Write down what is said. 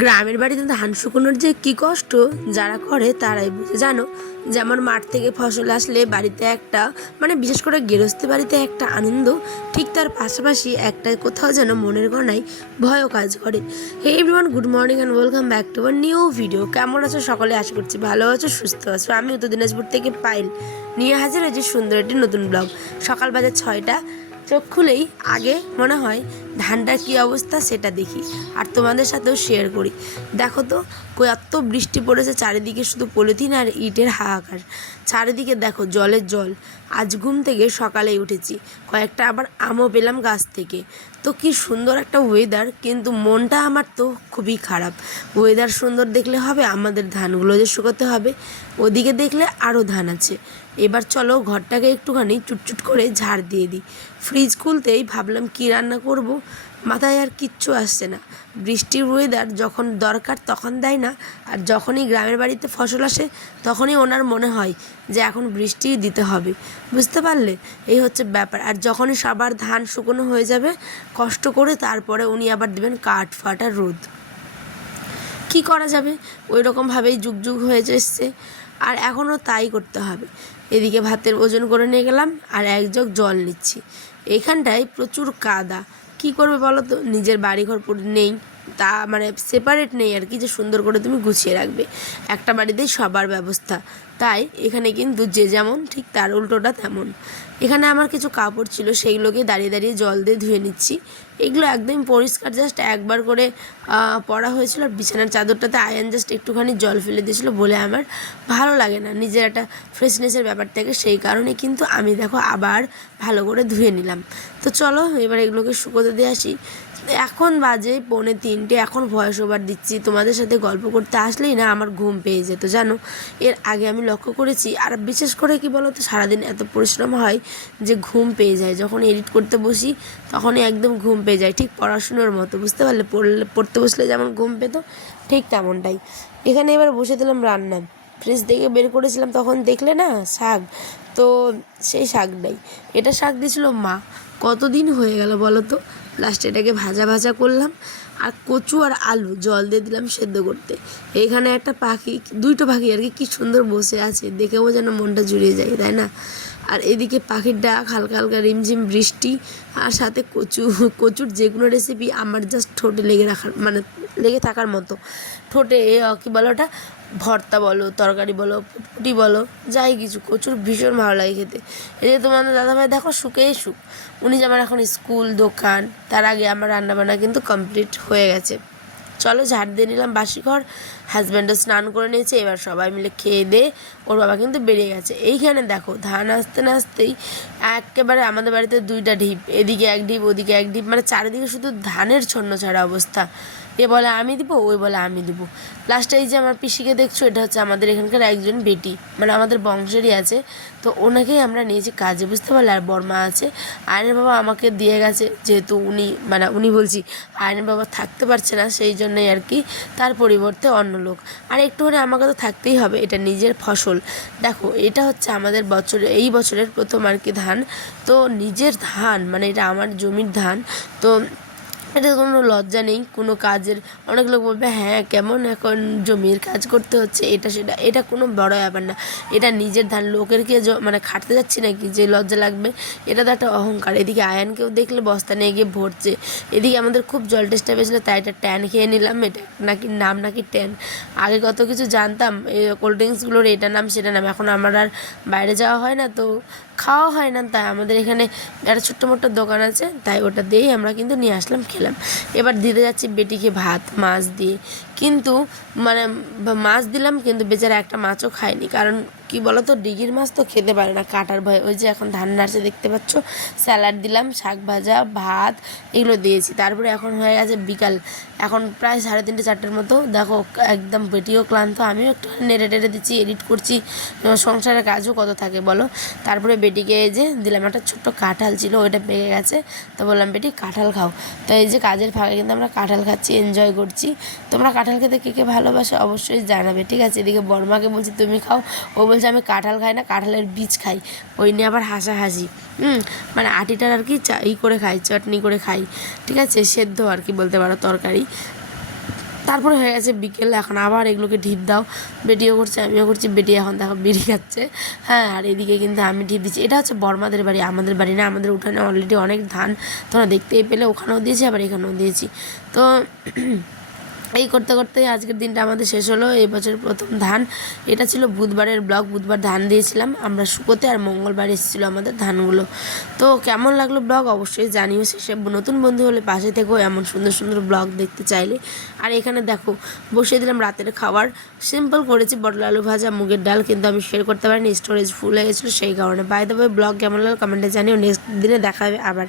গ্রামের বাড়িতে ধান শুকোনোর যে কী কষ্ট যারা করে তারাই বুঝে। জানো, যেমন মাঠ থেকে ফসল আসলে বাড়িতে একটা বিশেষ করে গৃহস্থী বাড়িতে একটা আনন্দ, ঠিক তার পাশাপাশি একটা কোথাও যেন মনের গণায় ভয়ও কাজ করে। Hey everyone, good morning and welcome back to our new video. কেমন আছো সকলে? আশা করছি ভালো আছো, সুস্থ আছো। আমি উত্তর দিনাজপুর থেকে পাইল নিয়ে হাজির হয়েছি সুন্দর একটি নতুন ব্লগ। সকাল বাজে 6টা। চোখ খুলেই আগে মনে হয় ধানটার কী অবস্থা সেটা দেখি আর তোমাদের সাথেও শেয়ার করি। দেখো তো এত বৃষ্টি পড়েছে, চারিদিকে শুধু পলিথিন আর ইটের হাহাকার। চারিদিকে দেখো জলের জল। আজ ঘুম থেকে সকালেই উঠেছি, কয়েকটা আবার আমও পেলাম গাছ থেকে। তো কি সুন্দর একটা ওয়েদার, কিন্তু মনটা আমার তো খুবই খারাপ। ওয়েদার সুন্দর দেখলে হবে? আমাদের ধানগুলো যে শুকোতে হবে। ওদিকে দেখলে আরও ধান আছে। এবার চলো ঘরটাকে একটুখানি চুটচুট করে ঝাড় দিয়ে দিই। ফ্রিজ খুলতেই ভাবলাম কি রান্না করব, মাথায় আর কিচ্ছু আসছে না। বৃষ্টির ওয়েদার যখন দরকার তখন দেয় না, আর যখনই গ্রামের বাড়িতে ফসল আসে তখনই ওনার মনে হয় যে এখন বৃষ্টি দিতে হবে। বুঝতে পারলে? এই হচ্ছে ব্যাপার। আর যখনই সবার ধান শুকনো হয়ে যাবে কষ্ট করে, তারপরে উনি আবার দেবেন কাঠ ফাটা রোদ। কি করা যাবে? ওই রকমভাবেই যুগ যুগ হয়ে এসছে, আর এখনও তাই করতে হবে। এদিকে ভাতের ওজন করে নিয়ে গেলাম আর এক জগ জল নিচ্ছি। এইখানটায় প্রচুর কাদা। কি করবে বলো তো? নিজের বাড়িঘর নেই, তা সেপারেট নেই আর কি, যে সুন্দর করে তুমি গুছিয়ে রাখবে। একটা বাড়িতেই সবার ব্যবস্থা, তাই এখানে কিন্তু যে যেমন ঠিক তার উল্টোটা তেমন। এখানে আমার কিছু কাপড় ছিল, সেইগুলোকে দাঁড়িয়ে দাঁড়িয়ে জল দিয়ে ধুয়ে নিচ্ছি। এগুলো একদম পরিষ্কার, জাস্ট একবার করে পরা হয়েছিল। আর বিছানার চাদরটাতে আয়ান জাস্ট একটুখানি জল ফেলে দিয়েছিল বলে আমার ভালো লাগে না, নিজের একটা ফ্রেশনেসের ব্যাপার থাকে, সেই কারণে কিন্তু আমি দেখো আবার ভালো করে ধুয়ে নিলাম। তো চলো এবার এগুলোকে শুকোতে দিয়ে আসি। এখন বাজে 2:45। এখন ভয়েস ওভার দিচ্ছি, তোমাদের সাথে গল্প করতে আসলেই না আমার ঘুম পেয়ে যেত জানো। এর আগে আমি লক্ষ্য করেছি। আর বিশেষ করে কি বলো তো, সারাদিন এত পরিশ্রম হয় যে ঘুম পেয়ে যায়। যখন এডিট করতে বসি তখনই একদম ঘুম পেয়ে যায়, ঠিক পড়াশুনোর মতো। বুঝতে পারলে? পড়তে বসলে যেমন ঘুম পেতো, ঠিক তেমনটাই। এখানে এবার বসে দিলাম রান্না। ফ্রিজ থেকে বের করেছিলাম তখন, দেখলে না শাক, তো সেই শাকটাই। এটা শাক দিয়েছিল মা। কতদিন হয়ে গেল বলো তো। লাস্টে এটাকে ভাজা ভাজা করলাম, আর কচু আর আলু জল দিয়ে দিলাম সেদ্ধ করতে। এইখানে একটা পাখি, দুইটো পাখি আর কি, কী সুন্দর বসে আছে, দেখেও যেন মনটা জুড়িয়ে যায়, তাই না? আর এদিকে পাখির ডাক, হালকা হালকা রিমঝিম বৃষ্টি, আর সাথে কচুর যে কোনো রেসিপি আমার জাস্ট ঠোঁটে লেগে থাকার মতো। ঠোঁটে কী বলো ওটা, ভর্তা বলো, তরকারি বলো, পুটপুটি বলো, যাই কিছু, কচুর ভীষণ ভালো লাগে খেতে। এই যে তোমার দাদাভাই দেখো শুকেই সুখ, উনি যে আমার এখন স্কুল দোকান, তার আগে আমার রান্নাবান্না কিন্তু কমপ্লিট হয়ে গেছে। চলো ঝাড় দিয়ে নিলাম বাসি ঘর। হাজব্যান্ডও স্নান করে নিয়েছে, এবার সবাই মিলে খেয়ে দিয়ে ওর বাবা কিন্তু বেরিয়ে গেছে। এইখানে দেখো ধান আসতে না আসতেই একেবারে আমাদের বাড়িতে 2টা ঢিপ, এদিকে এক ঢিপ ওদিকে এক ঢিপ, চারিদিকে শুধু ধানের ছন্ন ছাড়া অবস্থা। এ বলে আমি দিব, ওই বলে আমি দিব। লাস্টে এই যে আমার পিসিকে দেখছো, এটা হচ্ছে আমাদের এখানকার একজন বেটি, আমাদের বংশেরই আছে। তো ওনাকেই আমরা নিয়েছি কাজে, বুঝতে পারলে? আর বর্মা আছে। আয়নের বাবা আমাকে দিয়ে গেছে, যেহেতু উনি বলছি আয়নের বাবা থাকতে পারছে না, সেই জন্যই আর কি, তার পরিবর্তে অন্য লোক। আর একটু হলে আমাকে তো থাকতেই হবে, এটা নিজের ফসল। দেখো এটা হচ্ছে আমাদের এই বছরের প্রথম আর কি ধান। তো নিজের ধান, এটা আমার জমির ধান। তো এটা কোনো লজ্জা নেই কোনো কাজের। অনেক লোক বলবে হ্যাঁ কেমন এখন জমির কাজ করতে হচ্ছে, এটা সেটা, এটা কোনো বড় ব্যাপার না। এটা নিজের ধান, লোকের কে খাটতে যাচ্ছি নাকি যে লজ্জা লাগবে? এটা তো একটা অহংকার। এদিকে আয়ানকেও দেখলে বস্তা নিয়ে গিয়ে ভরছে। এদিকে আমাদের খুব জল টেস্টা পেয়েছিলো, তাই এটা ট্যান খেয়ে নিলাম। এটা নাম নাকি ট্যান। আগে কত কিছু জানতাম, এই কোল্ড ড্রিঙ্কসগুলোর এটা নাম সেটা নাম। এখন আমার আর বাইরে যাওয়া হয় না, তো খাওয়া হয় না, তাই আমাদের এখানে একটা ছোট্ট মোট্ট দোকান আছে, তাই ওটা দিয়েই আমরা কিন্তু নিয়ে আসলাম, খেলাম। এবার দিতে যাচ্ছি বেটিকে ভাত মাছ দিয়ে, কিন্তু মাছ দিলাম, কিন্তু বেচারা একটা মাছও খায়নি। কারণ কি বলো তো, ডিগির মাছ তো খেতে পারে না কাটার ভয়। ওই যে এখন ধান নাড়ছে দেখতে পাচ্ছ, স্যালাড দিলাম, শাক ভাজা, ভাত, এগুলো দিয়েছি। তারপরে এখন হয়ে গেছে বিকাল, এখন প্রায় 3:30 4টার মতো। দেখো একদম বেটিও ক্লান্ত, আমিও একটু নেড়ে টেড়ে দিচ্ছি, এডিট করছি। সংসারের কাজও কত থাকে বলো। তারপরে বেটিকে এই যে দিলাম, একটা ছোট্ট কাঁঠাল ছিল, ওইটা পেকে গেছে, তো বললাম বেটি কাঁঠাল খাও। তো এই যে কাজের ফাঁকে কিন্তু আমরা কাঁঠাল খাচ্ছি, এনজয় করছি। তোমরা কাঁঠাল খেতে কে কে ভালোবাসো অবশ্যই জানাবে, ঠিক আছে? এদিকে বর্মাকে বলছি তুমি খাও, ও বলছে আমি কাঁঠাল খাই না, কাঁঠালের বীজ খাই। ওই নিয়ে আবার হাসাহাসি। আটিটার আর কি করে খাই, চাটনি করে খাই, ঠিক আছে? সেদ্ধ আর কি বলতে পারো, তরকারি। তারপরে হয়ে গেছে বিকেল, এখন আবার এগুলোকে ঢিপ দাও। বেটিও করছে, আমিও করছি। বেটি এখন দেখো বিড়ি খাচ্ছে। হ্যাঁ, আর এদিকে কিন্তু আমি ঢিপ দিচ্ছি। এটা হচ্ছে বর্মাদের বাড়ি, আমাদের বাড়ি না। আমাদের উঠানে অলরেডি অনেক ধান তোমরা দেখতেই পেলে, ওখানেও দিয়েছি আবার এখানেও দিয়েছি। তো এই করতে করতেই আজকের দিনটা আমাদের শেষ হলো। এই বছর প্রথম ধান। এটা ছিল বুধবারের ব্লগ। বুধবার ধান দিয়েছিলাম আমরা শুকোতে, আর মঙ্গলবার এসেছিলো আমাদের ধানগুলো। তো কেমন লাগলো ব্লগ অবশ্যই জানিও। শেষে নতুন বন্ধু হলে পাশে থেকেও এমন সুন্দর সুন্দর ব্লগ দেখতে চাইলে। আর এখানে দেখো বসিয়ে দিলাম রাতের খাবার। সিম্পল করেছি, পটল আলু ভাজা, মুগের ডাল, কিন্তু আমি শেয়ার করতে পারিনি, স্টোরেজ ফুল হয়ে গেছিলো সেই কারণে। বাই দ্য ওয়ে ব্লগ কেমন লাগলো কমেন্টে জানিও। নেক্সট দিনে দেখা হবে আবার।